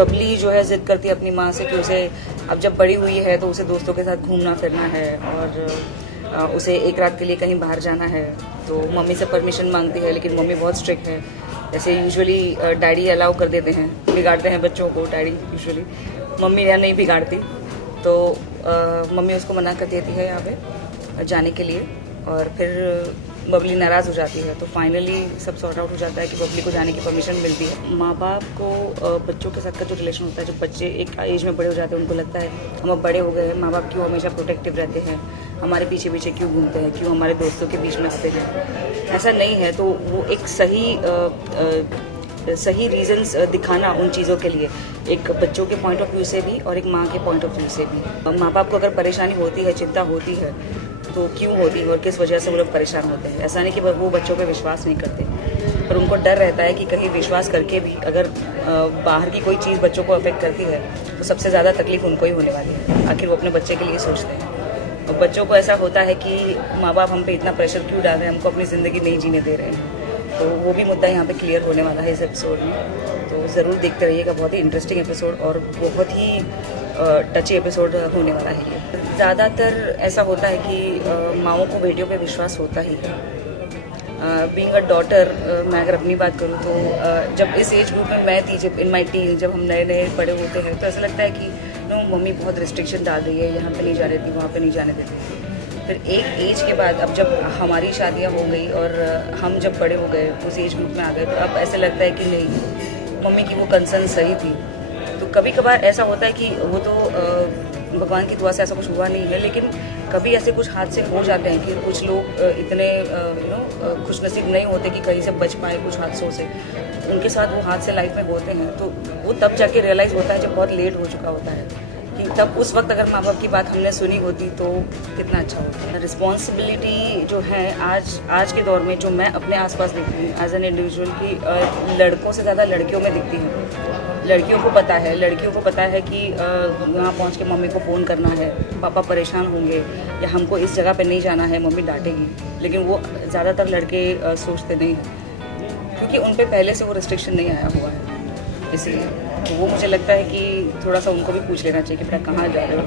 बबली जो है जिद करती है अपनी माँ से कि उसे अब जब बड़ी हुई है तो उसे दोस्तों के साथ घूमना फिरना है और उसे एक रात के लिए कहीं बाहर जाना है। तो मम्मी से परमिशन मांगती है, लेकिन मम्मी बहुत स्ट्रिक्ट है। जैसे यूजुअली डैडी अलाउ कर देते हैं, बिगाड़ते हैं बच्चों को डैडी यूजुअली, मम्मी यहाँ नहीं बिगाड़ती। तो मम्मी उसको मना कर देती है यहाँ पे जाने के लिए, और फिर बबली नाराज़ हो जाती है। तो फाइनली सब सॉर्ट आउट हो जाता है कि बबली को जाने की परमिशन मिलती है। माँ बाप को बच्चों के साथ का जो रिलेशन होता है, जब बच्चे एक एज में बड़े हो जाते हैं, उनको लगता है हम अब बड़े हो गए हैं, माँ बाप क्यों हमेशा प्रोटेक्टिव रहते हैं, हमारे पीछे पीछे क्यों घूमते हैं, क्यों हमारे दोस्तों के बीच में आते हैं। ऐसा नहीं है। तो वो एक सही रीजंस दिखाना उन चीज़ों के लिए, एक बच्चों के पॉइंट ऑफ व्यू से भी और एक माँ के पॉइंट ऑफ व्यू से भी। माँ बाप को अगर परेशानी होती है, चिंता होती है, तो क्यों होती है और किस वजह से वो लोग परेशान होते हैं। ऐसा नहीं कि वो बच्चों पे विश्वास नहीं करते, पर उनको डर रहता है कि कहीं विश्वास करके भी अगर बाहर की कोई चीज़ बच्चों को अफेक्ट करती है तो सबसे ज़्यादा तकलीफ उनको ही होने वाली है। आखिर वो अपने बच्चे के लिए सोचते हैं, और बच्चों को ऐसा होता है कि माँ बाप हम पे इतना प्रेशर क्यों डाल रहे हैं, हमको अपनी ज़िंदगी नहीं जीने दे रहे हैं। तो वो भी मुद्दा यहाँ पे क्लियर होने वाला है इस एपिसोड में। तो ज़रूर देखते रहिएगा, बहुत ही इंटरेस्टिंग एपिसोड और बहुत ही टची एपिसोड होने वाला है ये। ज़्यादातर ऐसा होता है कि माँओं को बेटियों पे विश्वास होता ही है। बीइंग अ डॉटर, मैं अगर अपनी बात करूँ तो जब इस एज ग्रुप में मैं थी, जब इन माई टीन, जब हम नए नए बड़े होते हैं, तो ऐसा लगता है कि नो मम्मी बहुत रिस्ट्रिक्शन डाल रही है, यहाँ पे नहीं जाने देती, वहाँ पे नहीं जाने देती। फिर एक एज के बाद अब जब हमारी शादियाँ हो गई और हम जब बड़े हो गए, उस एज ग्रुप में आ गए, तो अब ऐसे लगता है कि नहीं, मम्मी की वो कंसर्न सही थी। तो कभी कभार ऐसा होता है कि वो तो भगवान की दुआ से ऐसा कुछ हुआ नहीं है, लेकिन कभी ऐसे कुछ हादसे हो जाते हैं कि कुछ लोग इतने खुशनसीब नहीं होते कि कहीं से बच पाए कुछ हादसों से। उनके साथ वो हादसे लाइफ में होते हैं, तो वो तब जाके रियलाइज़ होता है जब बहुत लेट हो चुका होता है, कि तब उस वक्त अगर माँ बाप की बात हमने सुनी होती तो कितना अच्छा होता। रिस्पॉन्सिबिलिटी जो है आज के दौर में जो मैं अपने आसपास देखती हूँ एज एन इंडिविजुअल, की लड़कों से ज़्यादा लड़कियों में दिखती है। लड़कियों को पता है कि वहाँ पहुँच के मम्मी को फ़ोन करना है, पापा परेशान होंगे, या हमको इस जगह पे नहीं जाना है, मम्मी डांटेगी। लेकिन वो ज़्यादातर लड़के सोचते नहीं हैं, क्योंकि उन पे पहले से वो रिस्ट्रिक्शन नहीं आया हुआ है। इसलिए तो वो मुझे लगता है कि थोड़ा सा उनको भी पूछ लेना चाहिए कि बेटा कहाँ जा रहे हो।